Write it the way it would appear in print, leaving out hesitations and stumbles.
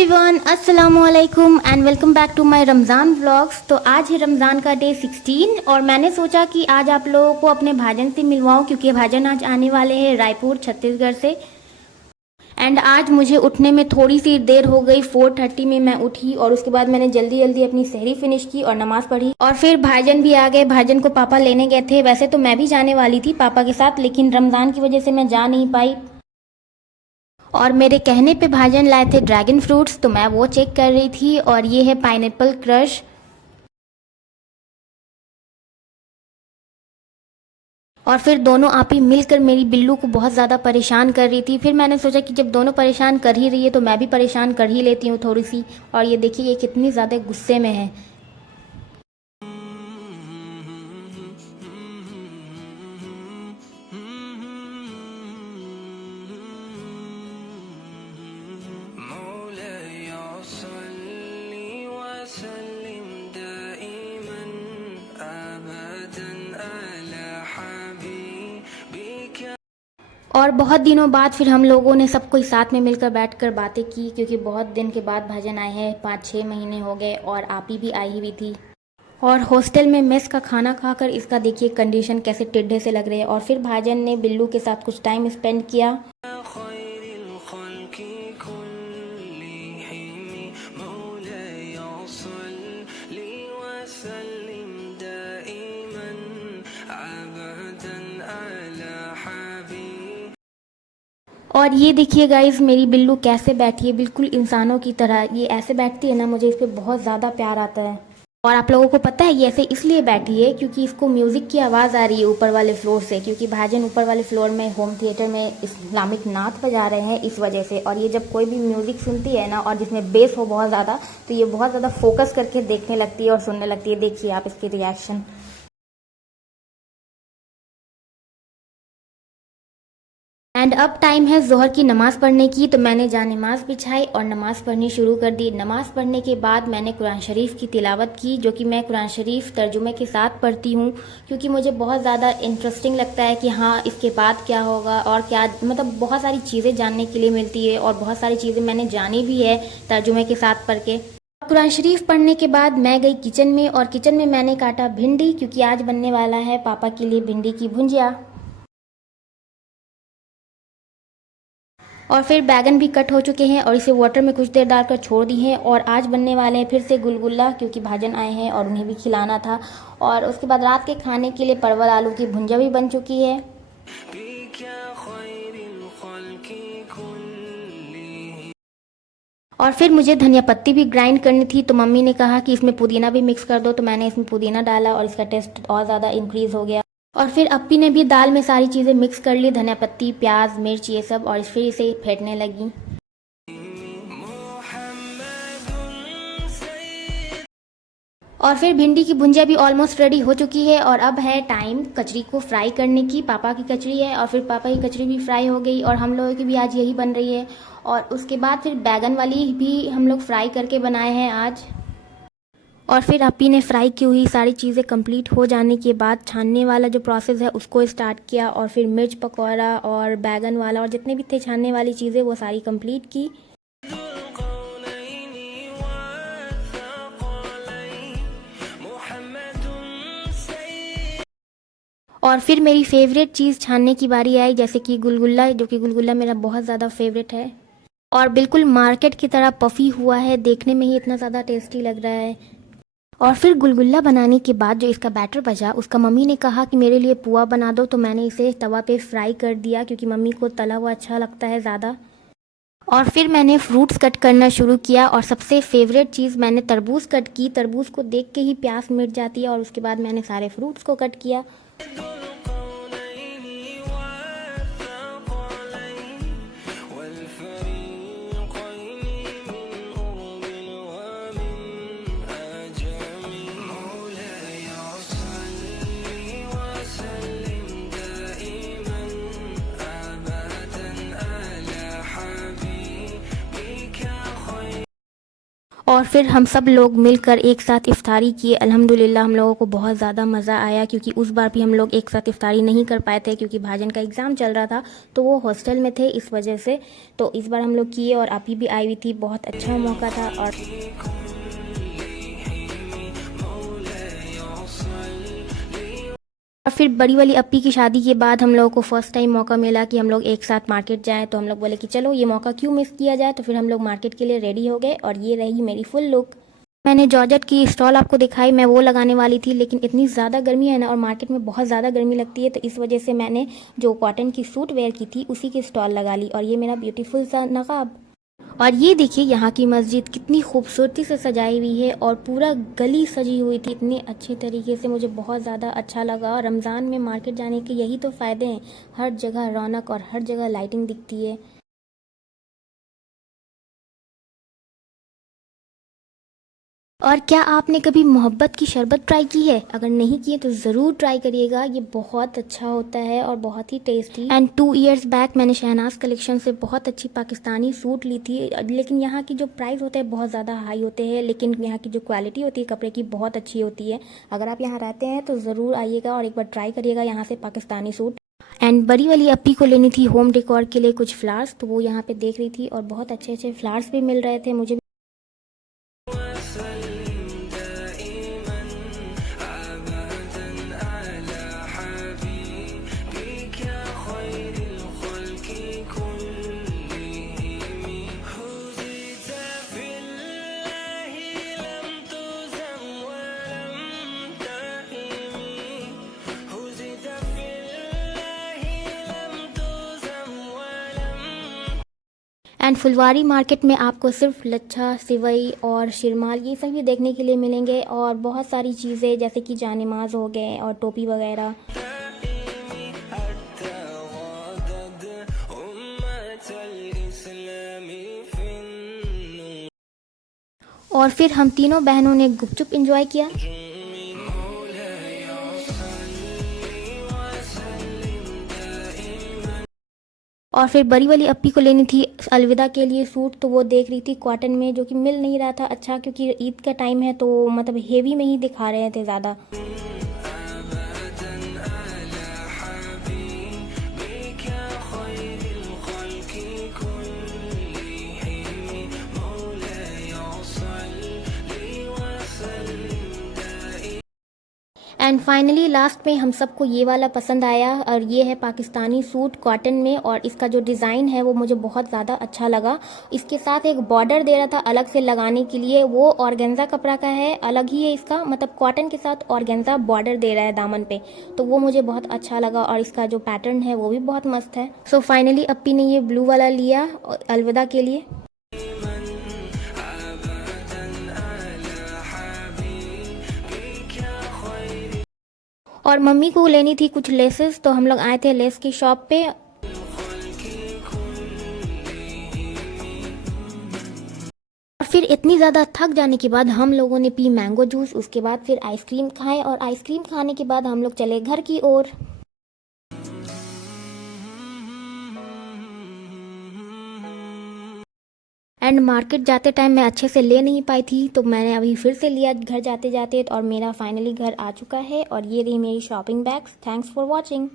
Everyone, अस्सलामु अलैकुम and welcome back to my Ramzan vlogs. तो आज है रमज़ान का डे 16 और मैंने सोचा कि आज आप लोगों को अपने भाजन से मिलवाऊं क्योंकि भाजन आज आने वाले हैं रायपुर छत्तीसगढ़ से। एंड आज मुझे उठने में थोड़ी सी देर हो गई, 4:30 में मैं उठी और उसके बाद मैंने जल्दी जल्दी अपनी सहरी फिनिश की और नमाज़ पढ़ी और फिर भाईजान भी आ गए। भाईजान को पापा लेने गए थे। वैसे तो मैं भी जाने वाली थी पापा के साथ, लेकिन रमज़ान की वजह से मैं जा नहीं पाई और मेरे कहने पे भाईजान लाए थे ड्रैगन फ्रूट्स, तो मैं वो चेक कर रही थी। और ये है पाइनएप्पल क्रश। और फिर दोनों आपी मिलकर मेरी बिल्लू को बहुत ज़्यादा परेशान कर रही थी। फिर मैंने सोचा कि जब दोनों परेशान कर ही रही है तो मैं भी परेशान कर ही लेती हूँ थोड़ी सी। और ये देखिए ये कितनी ज़्यादा गुस्से में है। और बहुत दिनों बाद फिर हम लोगों ने सब कोई साथ में मिलकर बैठकर बातें की क्योंकि बहुत दिन के बाद भाईजान आए हैं, 5-6 महीने हो गए और आपी भी आई हुई थी। और हॉस्टल में मेस का खाना खाकर इसका देखिए कंडीशन कैसे टेढ़े से लग रहे हैं। और फिर भाईजान ने बिल्लू के साथ कुछ टाइम स्पेंड किया। और ये देखिए गाइस मेरी बिल्लू कैसे बैठी है, बिल्कुल इंसानों की तरह। ये ऐसे बैठती है ना, मुझे इस पर बहुत ज़्यादा प्यार आता है। और आप लोगों को पता है ये ऐसे इसलिए बैठी है क्योंकि इसको म्यूज़िक की आवाज़ आ रही है ऊपर वाले फ्लोर से, क्योंकि भाईजान ऊपर वाले फ्लोर में होम थिएटर में इस्लामिक नात बजा रहे हैं इस वजह से। और ये जब कोई भी म्यूज़िक सुनती है ना और जिसमें बेस हो बहुत ज़्यादा, तो ये बहुत ज़्यादा फोकस करके देखने लगती है और सुनने लगती है। देखिए आप इसकी रिएक्शन। एंड अब टाइम है जोहर की नमाज़ पढ़ने की, तो मैंने जा नमाज़ बिछाई और नमाज़ पढ़नी शुरू कर दी। नमाज़ पढ़ने के बाद मैंने कुरान शरीफ की तिलावत की, जो कि मैं कुरान शरीफ तर्जुमे के साथ पढ़ती हूँ क्योंकि मुझे बहुत ज़्यादा इंटरेस्टिंग लगता है कि हाँ इसके बाद क्या होगा और क्या, मतलब बहुत सारी चीज़ें जानने के लिए मिलती है और बहुत सारी चीज़ें मैंने जानी भी है तर्जुमे के साथ पढ़ के। कुरान शरीफ पढ़ने के बाद मैं गई किचन में और किचन में मैंने काटा भिंडी क्योंकि आज बनने वाला है पापा के लिए भिंडी की भुंजिया। और फिर बैगन भी कट हो चुके हैं और इसे वाटर में कुछ देर डालकर छोड़ दी है। और आज बनने वाले हैं फिर से गुलगुल्ला क्योंकि भाईजान आए हैं और उन्हें भी खिलाना था। और उसके बाद रात के खाने के लिए परवल आलू की भुंजिया भी बन चुकी है। और फिर मुझे धनिया पत्ती भी ग्राइंड करनी थी, तो मम्मी ने कहा कि इसमें पुदीना भी मिक्स कर दो, तो मैंने इसमें पुदीना डाला और इसका टेस्ट और ज़्यादा इंक्रीज़ हो गया। और फिर अप्पी ने भी दाल में सारी चीज़ें मिक्स कर ली, धनिया पत्ती, प्याज, मिर्च, ये सब, और फिर इसे फेंटने लगी। और फिर भिंडी की भुंजिया भी ऑलमोस्ट रेडी हो चुकी है और अब है टाइम कचरी को फ्राई करने की। पापा की कचरी है और फिर पापा की कचरी भी फ्राई हो गई और हम लोगों की भी आज यही बन रही है। और उसके बाद फिर बैगन वाली भी हम लोग फ्राई करके बनाए हैं आज। और फिर अप्पी ने फ्राई की हुई सारी चीज़ें कंप्लीट हो जाने के बाद छानने वाला जो प्रोसेस है उसको स्टार्ट किया और फिर मिर्च पकौड़ा और बैगन वाला और जितने भी थे छानने वाली चीज़ें वो सारी कंप्लीट की। और फिर मेरी फेवरेट चीज़ छानने की बारी आई, जैसे कि गुलगुल्ला, जो कि गुलगुल्ला मेरा बहुत ज़्यादा फेवरेट है और बिल्कुल मार्केट की तरह पफ़ी हुआ है, देखने में ही इतना ज़्यादा टेस्टी लग रहा है। और फिर गुलगुल्ला बनाने के बाद जो इसका बैटर बचा उसका मम्मी ने कहा कि मेरे लिए पुआ बना दो, तो मैंने इसे तवा पे फ्राई कर दिया क्योंकि मम्मी को तला हुआ अच्छा लगता है ज़्यादा। और फिर मैंने फ्रूट्स कट करना शुरू किया और सबसे फेवरेट चीज़ मैंने तरबूज कट की। तरबूज को देख के ही प्यास मिट जाती है और उसके बाद मैंने सारे फ्रूट्स को कट किया। और फिर हम सब लोग मिलकर एक साथ इफ्तारी किए। अल्हम्दुलिल्लाह हम लोगों को बहुत ज़्यादा मज़ा आया, क्योंकि उस बार भी हम लोग एक साथ इफ्तारी नहीं कर पाए थे क्योंकि भाजन का एग्ज़ाम चल रहा था, तो वो हॉस्टल में थे इस वजह से। तो इस बार हम लोग किए और आपी भी आई हुई थी, बहुत अच्छा मौका था। और फिर बड़ी वाली अपी की शादी के बाद हम लोगों को फ़र्स्ट टाइम मौका मिला कि हम लोग एक साथ मार्केट जाएं, तो हम लोग बोले कि चलो ये मौका क्यों मिस किया जाए। तो फिर हम लोग मार्केट के लिए रेडी हो गए और ये रही मेरी फुल लुक। मैंने जॉर्जेट की स्टॉल आपको दिखाई, मैं वो लगाने वाली थी, लेकिन इतनी ज़्यादा गर्मी है ना और मार्केट में बहुत ज़्यादा गर्मी लगती है, तो इस वजह से मैंने जो कॉटन की सूट वेयर की थी उसी की स्टॉल लगा ली। और ये मेरा ब्यूटीफुल सा नकाब। और ये देखिए यहाँ की मस्जिद कितनी खूबसूरती से सजाई हुई है और पूरा गली सजी हुई थी इतने अच्छे तरीके से, मुझे बहुत ज़्यादा अच्छा लगा। और रमज़ान में मार्केट जाने के यही तो फ़ायदे हैं, हर जगह रौनक और हर जगह लाइटिंग दिखती है। और क्या आपने कभी मोहब्बत की शरबत ट्राई की है? अगर नहीं की है तो ज़रूर ट्राई करिएगा, ये बहुत अच्छा होता है और बहुत ही टेस्टी। एंड 2 इयर्स बैक मैंने शहनाज कलेक्शन से बहुत अच्छी पाकिस्तानी सूट ली थी, लेकिन यहाँ की जो प्राइस होते हैं बहुत ज़्यादा हाई होते हैं, लेकिन यहाँ की जो क्वालिटी होती है कपड़े की बहुत अच्छी होती है। अगर आप यहाँ रहते हैं तो ज़रूर आइएगा और एक बार ट्राई करिएगा यहाँ से पाकिस्तानी सूट। एंड बड़ी वाली अपी को लेनी थी होम डेकोर के लिए कुछ फ्लावर्स, तो वो यहाँ पे देख रही थी और बहुत अच्छे अच्छे फ्लावर्स भी मिल रहे थे मुझे। एंड फुलवारी मार्केट में आपको सिर्फ लच्छा, सिवई और शिरमाल ये सभी देखने के लिए मिलेंगे, और बहुत सारी चीज़ें जैसे कि जानेमाज हो गए और टोपी वगैरह। और फिर हम तीनों बहनों ने गुपचुप एंजॉय किया। और फिर बड़ी वाली अपी को लेनी थी अलविदा के लिए सूट, तो वो देख रही थी कॉटन में, जो कि मिल नहीं रहा था अच्छा, क्योंकि ईद का टाइम है तो मतलब हेवी में ही दिखा रहे थे ज़्यादा। एंड फाइनली लास्ट में हम सबको ये वाला पसंद आया, और ये है पाकिस्तानी सूट कॉटन में, और इसका जो डिज़ाइन है वो मुझे बहुत ज़्यादा अच्छा लगा। इसके साथ एक बॉर्डर दे रहा था अलग से लगाने के लिए, वो ऑर्गेन्जा कपड़ा का है, अलग ही है इसका, मतलब कॉटन के साथ ऑर्गेन्जा बॉर्डर दे रहा है दामन पे, तो वो मुझे बहुत अच्छा लगा। और इसका जो पैटर्न है वो भी बहुत मस्त है। सो फाइनली अपी ने ये ब्लू वाला लिया अलविदा के लिए। और मम्मी को लेनी थी कुछ लेसेस, तो हम लोग आए थे लेस की शॉप पे। और फिर इतनी ज़्यादा थक जाने के बाद हम लोगों ने पी मैंगो जूस, उसके बाद फिर आइसक्रीम खाए, और आइसक्रीम खाने के बाद हम लोग चले घर की ओर। एंड मार्केट जाते टाइम मैं अच्छे से ले नहीं पाई थी, तो मैंने अभी फिर से लिया घर जाते जाते, और मेरा फाइनली घर आ चुका है। और ये रही मेरी shopping bags. Thanks for watching.